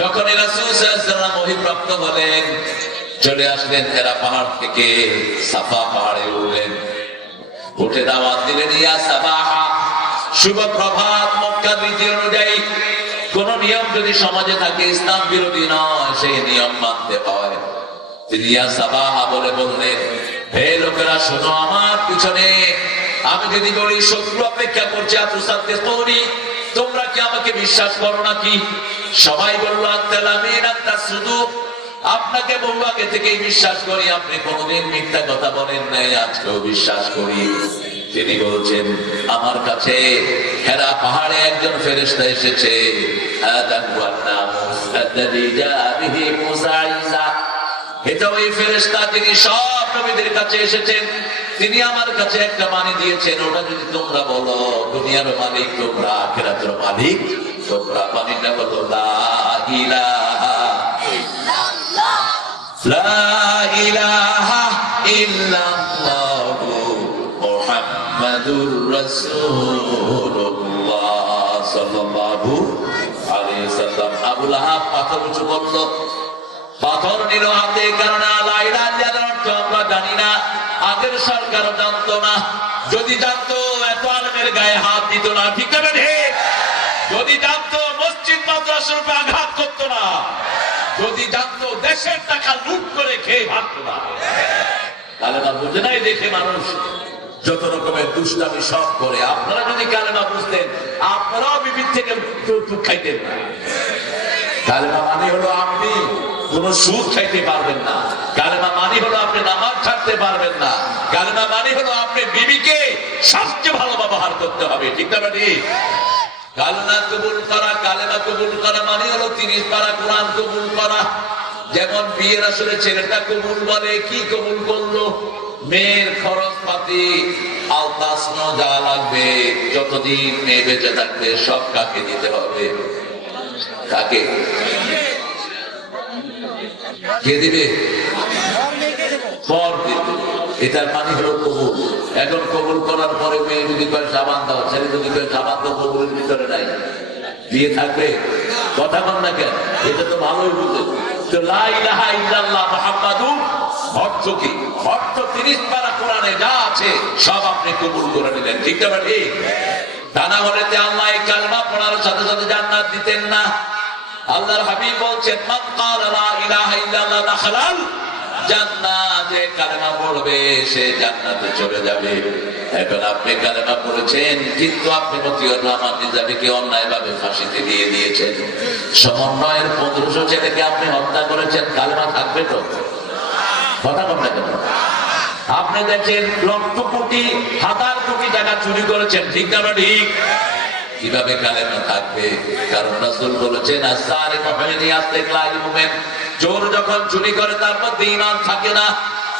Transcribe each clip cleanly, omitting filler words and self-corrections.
যখন রাসূল সাল্লাল্লাহু আলাইহি ওয়াসাল্লাম ওহীপ্রাপ্ত হলেন, চলে আসলেন হেরা পাহাড় থেকে সাফা পাহাড়ে উঠলেন। উঠে দাওয়াত দিলেন, ইয়া সাবাহা, শুভ প্রভাত। মক্কার রীতি অনুযায়ী কোন নিয়ম যদি সমাজে থাকে ইসলাম বিরোধী নয়, সেই নিয়ম মানতে হয়। তিনি ইয়া সাবাহা বলে বললেন, হে লোকেরা শোনো, আমার পিছনে আমি যদি বলি শত্রু অপেক্ষা করছে, আতুসাদ্দিকুনি, তোমরা কি আমাকে বিশ্বাস করো নাকি? সবাই বলল আনতাল আমিন আনতাস সুদুক, আপনাকে বহু আগে থেকেই বিশ্বাস করি, আপনি কোনদিন মিথ্যা কথা বলেন নাই, আজকেও বিশ্বাস করি। তিনি বলছেন, আমার কাছে হেরা পাহাড়ে একজন ফেরেশতা এসেছে, এটা ওই ফেরেশতা যিনি সব নবীদের কাছে এসেছেন। তিনি আমার কাছে একটা বাণী দিয়েছেন, ওটা যদি তোমরা বলো, দুনিয়ার মালিক তোমরা, আখিরাতের মালিক তোমরা। বাণীটা বলো, লা ইলাহা ইল্লাল্লাহ, লা ইলাহা ইল্লাল্লাহু মুহাম্মাদুর রাসূলুল্লাহ সাল্লাল্লাহু আলাইহি ওয়াসাল্লাম। আবু লাহাব পাথর উঁচু করলো, পাথর নিল হাতে, কারণ লা ইলাহা ইল্লাল্লাহর অর্থ আমরা জানি না, আগের সরকার জানতো না। যদি জানতো এত আলেমের গায়ে হাত দিত না, ঠিক না? যদি জানতো মসজিদ মাদ্রাসার উপরে আঘাত করতো না, যদি জানতো দেশের টাকা লুট করে খেয়ে ভাবতো না। কালেমা বুঝে নাই দেখে মানুষ যত রকমের দুষ্টামি সব করে। আপনারা যদি কালেমা বুঝতেন, আপনারাও বিবিধ থেকে যৌতুক খাইতেন না। কালেমা মানে হলো আপনি কোন সুদ খাইতে পারবেন না। কালেমা মানে হলো আপনি নামাজ ছাড়তে পারবেন না। কালেমা মানে হলো আপনি বিবিকে সবচেয়ে ভালো ব্যবহার করতে হবে, ঠিক না? কালেমা কবুল করা, কালেমা কবুল করা মানে হলো 30 পারা কোরআন কবুল করা। যেমন বিয়ের আসলে ছেলেটা কবুল বলে, কি কবুল করলো? মেয়ের খরচ পাতি আলতাসন যা লাগবে, যতদিন মেয়ে বেঁচে থাকবে সব কাকে দিতে হবে? কাকে? কে দিবে? পর দিবে। এটার মানে হলো কবুল। এখন কবুল করার পরে মেয়ে যদি কয় সাবান দাও, ছেলে যদি কয় সাবান দাও, কবুলের ভিতরে নাই, দিয়ে থাকবে? কথা বল না কেন? এটা তো ভালোই বুঝে। তো লা ইলাহা ইল্লাল্লাহ মুহাম্মাদুর অর্থ কি? অর্থ 30 পারা কোরআনে যা আছে সব আপনি কবুল করে নিলেন, ঠিক না? ঠিক। তা না হলে আল্লাহ এই কালেমা পড়ার সাথে সাথে জান্নাত দিতেন না। আল্লাহর হাবিব বলছেন, মান ক্বালা লা ইলাহা ইল্লাল্লাহ দাখালাল জান্নাহ, যে কালেমা পড়বে সে জান্নাতে চলে যাবে। এখন আপনি কালেমা পড়েছেন, কিন্তু আপনি মতিউর রহমান নিজামীকে অন্যায়ভাবে ফাঁসিতে দিয়ে দিয়েছেন। সমন্বয়ের 1500 ছেলেকে আপনি হত্যা করেছেন, কালেমা থাকবে তো? কথা বল না কেন? আপনি দেখেন লক্ষ কোটি হাজার কোটি টাকা চুরি করেছেন, ঠিক না? ঠিক। কিভাবে কালেমা থাকবে? কারণ রাসূল বলেছেন, আস-সারিকু হিনা ইস্তিকলাল মুমিন, চোর যখন চুরি করে তার মধ্যে ঈমান থাকে না,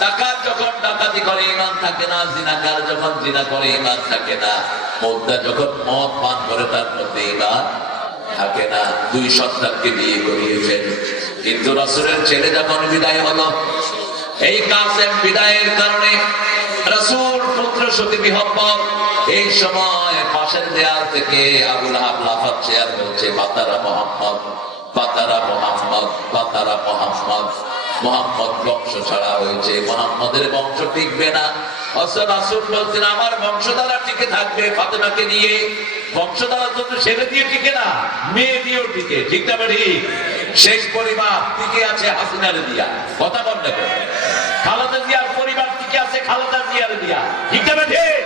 ডাকাত যখন ডাকাতি করে ঈমান থাকে না, জিনাকার যখন জিনা করে ঈমান থাকে না, মুদ্দা যখন মদ পান করে তার মধ্যে ঈমান থাকে না। 2 সন্তানকে বিয়ে করিয়েছেন, কিন্তু রাসূলের ছেলে যখন বিদায় হলো, এই কাসেম বিদায়ের কারণে রাসূল পুত্র সতী বিহব্বত, এই সময় পাশের দেয়াল থেকে আবু লাহাব লাফাচ্ছে আর বলছে, বাতারা মুহাম্মদ, বাতারা মুহাম্মদ, বাতারা মুহাম্মদ। মুহাম্মদ বংশ ছাড়া হয়েছে, মুহাম্মদের বংশ টিকবে না। রাসূল বলছেন, আমার বংশধারা টিকে থাকবে ফাতেমাকে নিয়ে। বংশধারা তো ছেলে দিয়ে টিকে না, মেয়ে দিয়েও টিকে, ঠিক না? ঠিক। শেষ পরিবার টিকে আছে হাসিনার দিয়া। কথা বল না কেন? খালেদা জিয়ার পরিবার টিকে আছে খালেদা জিয়ার দিয়া, ঠিক না? ঠিক।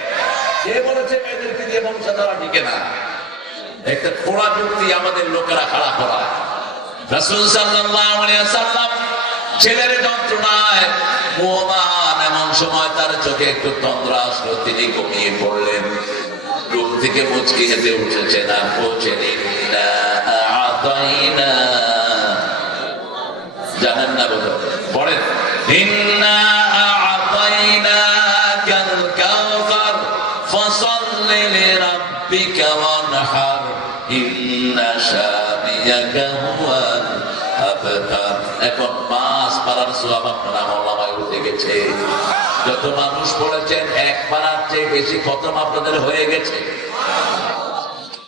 কে বলেছে মেয়েদেরকে দিয়ে বংশধারা টিকে না? একটা খোড়া যুক্তি আমাদের লোকেরা খাড়া করা। রাসূল সাল্লাল্লাহু আলাইহি ওয়াসাল্লাম ছেলের যন্ত্রণায় মুহমান, এমন সময় তার চোখে একটু তন্দ্রা আসলো, তিনি ঘুমিয়ে পড়লেন। ঘুম থেকে মুচকি হেঁটে উঠেছেন আর বলছেন, ইন্না আতাইনা, জানেন না বোধ পড়েন, ইন্না আতাইনাকাল কাউসার ফাসাল্লি লিরাব্বিকা ওয়ানহার ইন্না শানিয়াকা হুয়াল আবতার। এখন 5 পারার সওয়াব আপনার আমলনামায় উঠে গেছে। যত মানুষ পড়েছেন 1 পারার চেয়ে বেশি খতম আপনাদের হয়ে গেছে।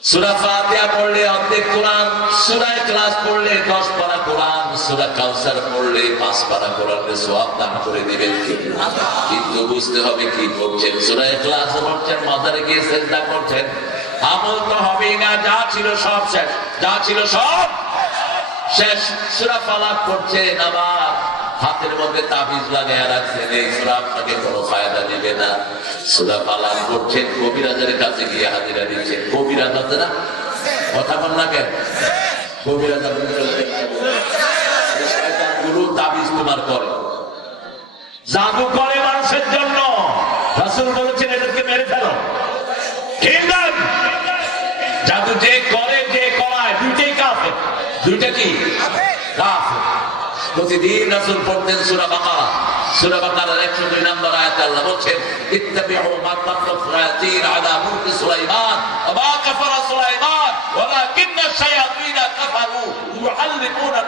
সূরা ফাতিহা পড়লে অর্ধেক কোরআন, সূরা ইখলাস পড়লে 10 পারা কোরআন, সূরা কাউসার পড়লে 5 পারা কোরআনের সওয়াব দান করে দিবেন কি? কিন্তু বুঝতে হবে কি করছেন। সূরা ইখলাস পড়ছেন, মাজারে গিয়ে সিজদা করছেন, আমল তো হবেই না, যা ছিল সব শেষ, যা ছিল সব শেষ। সূরা ফালাক পড়ছেন, আবার হাতের মধ্যে তাবিজ লাগায় রাখছেন, এই সূরা আপনাকে কোনো ফায়দা দিবে না। সূরা ফালাক পড়ছেন, কবিরাজের কাছে গিয়ে হাজিরা দিচ্ছেন। কবিরাজ আছে না? কথা বল না কেন? কবিরাজ গুরু তাবিজ তোমার করে, জাদু করে মানুষের জন্য। রাসূল বলেছেন এদেরকে মেরে ফেলো। জাদু যে করে যে করায় দুইটাই কাফের। দুইটা কি? কাফের। প্রতিদিন রাসূল পড়তেন সূরা বাকারা। সূরা বাকারার 102 নম্বর আয়াতে আল্লাহ বলেন, ইত্তাবিউ মা তাতলু শায়াতিন আলা মুলকি সুলাইমান ওয়া মা কাফারা সুলাইমান ওয়ালাকিন্না শায়াতিনা কাফারু ইউআল্লিমুনা